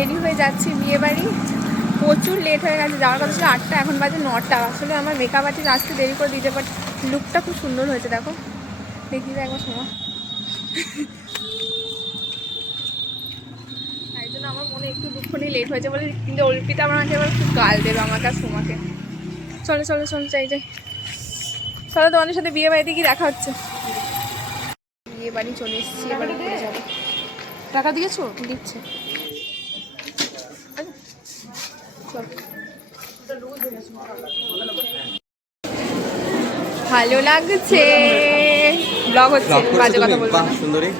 Ready হয়ে যাচ্ছি বিয়ে বাড়ি। প্রচুর লেট হয়ে গেছে, যাওয়ার কথা ছিল 8টা, এখন বাজে 9টা। আসলে আমার মেকআপ আর্টিস্ট আসতে দেরি করে দিতে, বাট লুকটা খুব সুন্দর হয়েছে। দেখো, দেখি তো একবার সময়। তাই জন্য আমার মনে একটু দুঃখ নেই লেট হয়েছে বলে, কিন্তু অর্পিতা আমাকে এবার খুব গাল দেবে আমাকে আর সোমাকে। চলো চলো চলো, চাই যাই। চলো, তোমাদের সাথে বিয়ে বাড়িতে কি দেখা হচ্ছে। বিয়ে বাড়ি চলে এসেছি, এবার যাবো। টাকা দিয়েছো? দিচ্ছে। ভালো লাগছে, ব্লগ হচ্ছে, বাজে কথা বলবো না। সুন্দরী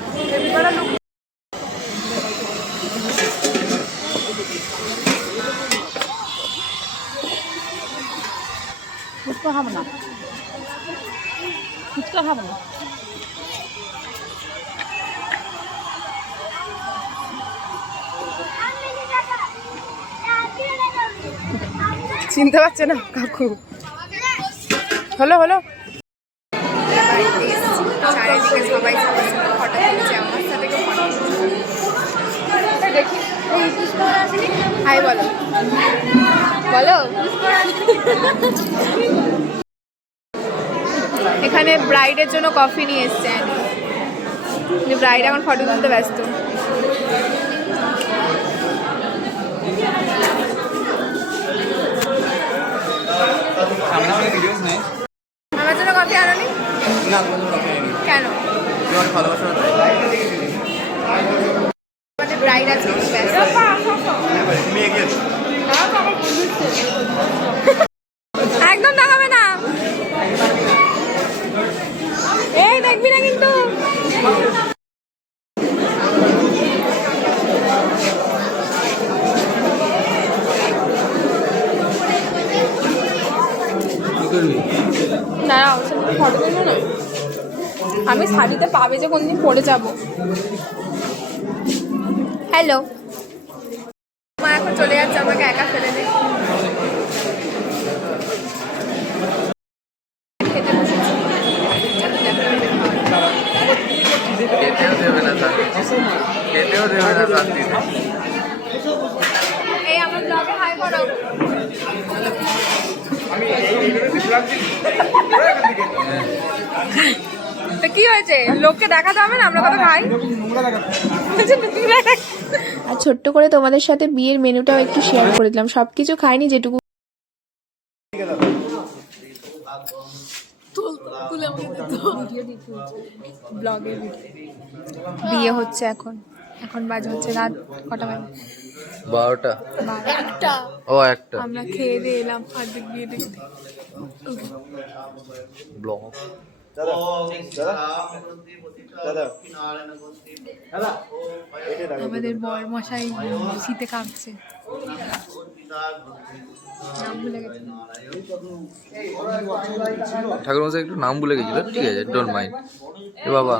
ফুচকা খাবো না, ফুচকা খাবো না। চিনতে পারছে না কাকু। হলো হলো, চারিদিকে সবাই সবার সাথে ফটো তুলছে, আমার সাথে কেউ ফটো তুলছে। দেখি, হাই বলো বলো। এখানে ব্রাইডের জন্য কফি নিয়ে এসছে, ব্রাইড এখন ফটো তুলতে ব্যস্ত। আমার জন্য কফি আনোনি? কেন? ব্রাইড আছে, একদম দেখাবে না, এই দেখবি না কিন্তু। না ফটো তুলবো না, আমি শাড়িতে পাবে যে কোনদিন পরে যাব। হ্যালো, মা এখন চলে যাচ্ছে, আমাকে একা ফেলে দে। এই আমার ব্লগে হাই করো। কি হয়েছে, লোককে দেখাতে হবে না আমরা কত খাই। আর ছোট্ট করে তোমাদের সাথে বিয়ের মেনুটাও একটু শেয়ার করে দিলাম। সবকিছু খাইনি, যেটুকু ব্লগের বিয়ে হচ্ছে। এখন এখন বাজে হচ্ছে রাত কটা বাজে? 12টা। ও একটা। আমরা খেয়ে দিয়ে এলাম অর্ধেক বিয়ে দেখতে। ব্লগ আমাদের বর মশাই শীতে কাঁপছে, নাম ভুলে গেছে। ঠাকুর মশাই একটু নাম ভুলে গেছিল, ঠিক আছে, ডোন্ট মাইন্ড। এ বাবা,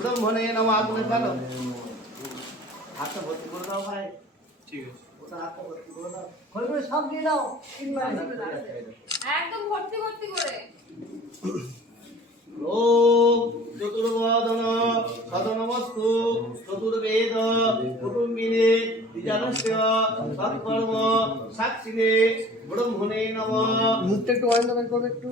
ব্রাহ্মণে নমঃ। তুমি বলো, হাতটা ভর্তি করে দাও ভাই। ঠিক আছে, ওটা হাতটা ভর্তি করে দাও, খোলগুলো সব দিয়ে দাও, একদম ভর্তি ভর্তি করে। ওম চতুর্বদন সদনমস্তু চতুর্বেদ কুটুম্বিনে দ্বিজানস্য সৎকর্ম সাক্ষিণে ব্রহ্মণে নমঃ। মুখটা একটু অয়েল করবে একটু।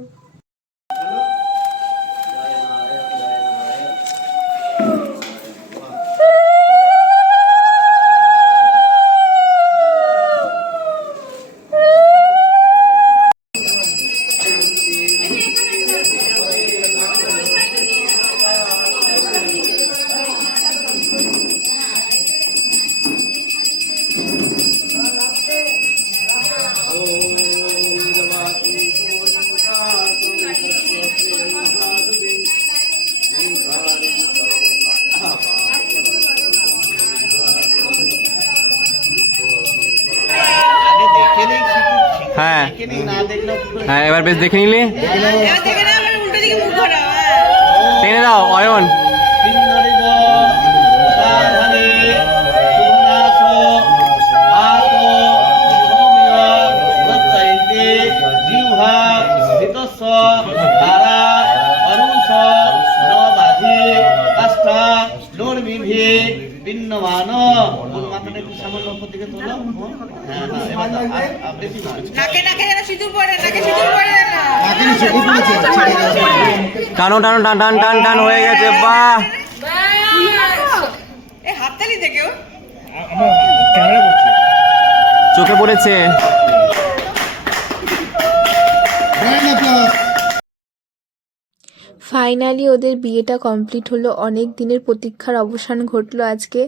হ্যাঁ দেখে নি, না দেখলেও কি করে হ্যাঁ এবার বেশ দেখে নিলে টেনে দাও অয়ন। কিন্নরিব সাধনে সুনাস বাত সৌম্য দত্তৈতে জিহ্বা হিতস্ব ধারা অনুষ নবাধি কাষ্ঠা নর্মিভি পিন্নমান। কোন মাথাটা একটু সামান্য উপর দিকে তোলো। হ্যাঁ না এবার বেশি নয়। টানো টানো টান টান টান টান হয়ে গেছে, বাহ চোখে পড়েছে। ফাইনালি ওদের বিয়েটা কমপ্লিট হলো, অনেক দিনের প্রতীক্ষার অবসান ঘটলো আজকে।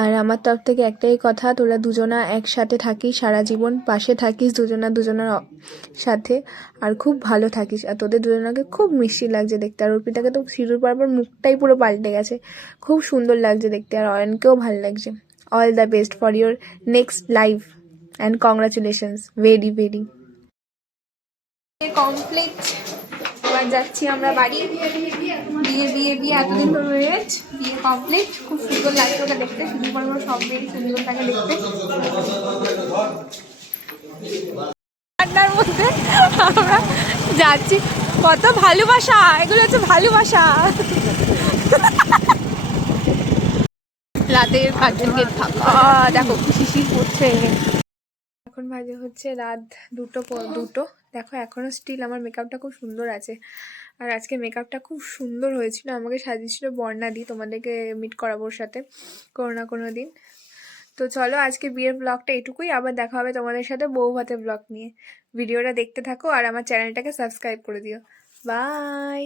আর আমার তরফ থেকে একটাই কথা, তোরা দুজনা একসাথে থাকিস সারা জীবন, পাশে থাকিস দুজনার সাথে, আর খুব ভালো থাকিস। আর তোদের দুজনাকে খুব মিষ্টি লাগছে দেখতে, আর অর্পিতাকে তো সিঁদুর পরার পর মুখটাই পুরো পাল্টে গেছে, খুব সুন্দর লাগছে দেখতে, আর অয়নকেও ভালো লাগছে। All the best for your next life and congratulations, very very. Complete, এবার যাচ্ছি আমরা বাড়ি। বিয়ে এতদিন ধরে ওয়েট, বিয়ে কমপ্লিট, খুব সুন্দর লাগছে ওটা দেখতে, শুধু পর সব বেরিয়ে সুন্দর থাকে দেখতে। ঠান্ডার মধ্যে আমরা যাচ্ছি, কত ভালোবাসা, এগুলো হচ্ছে ভালোবাসা। রাতের কার্টুনকে থাকা দেখো শিশির পড়ছে। এখন বাজে হচ্ছে রাত 2 দেখো এখনও স্টিল আমার মেকআপটা খুব সুন্দর আছে। আর আজকে মেকআপটা খুব সুন্দর হয়েছিল, আমাকে সাজিয়েছিল বর্ণাদি, তোমাদেরকে মিট করাবো ওর সাথে কোনো দিন। তো চলো আজকে বিয়ের ব্লগটা এটুকুই, আবার দেখা হবে তোমাদের সাথে বউ ভাতের ব্লগ নিয়ে। ভিডিওটা দেখতে থাকো আর আমার চ্যানেলটাকে সাবস্ক্রাইব করে দিও। বাই।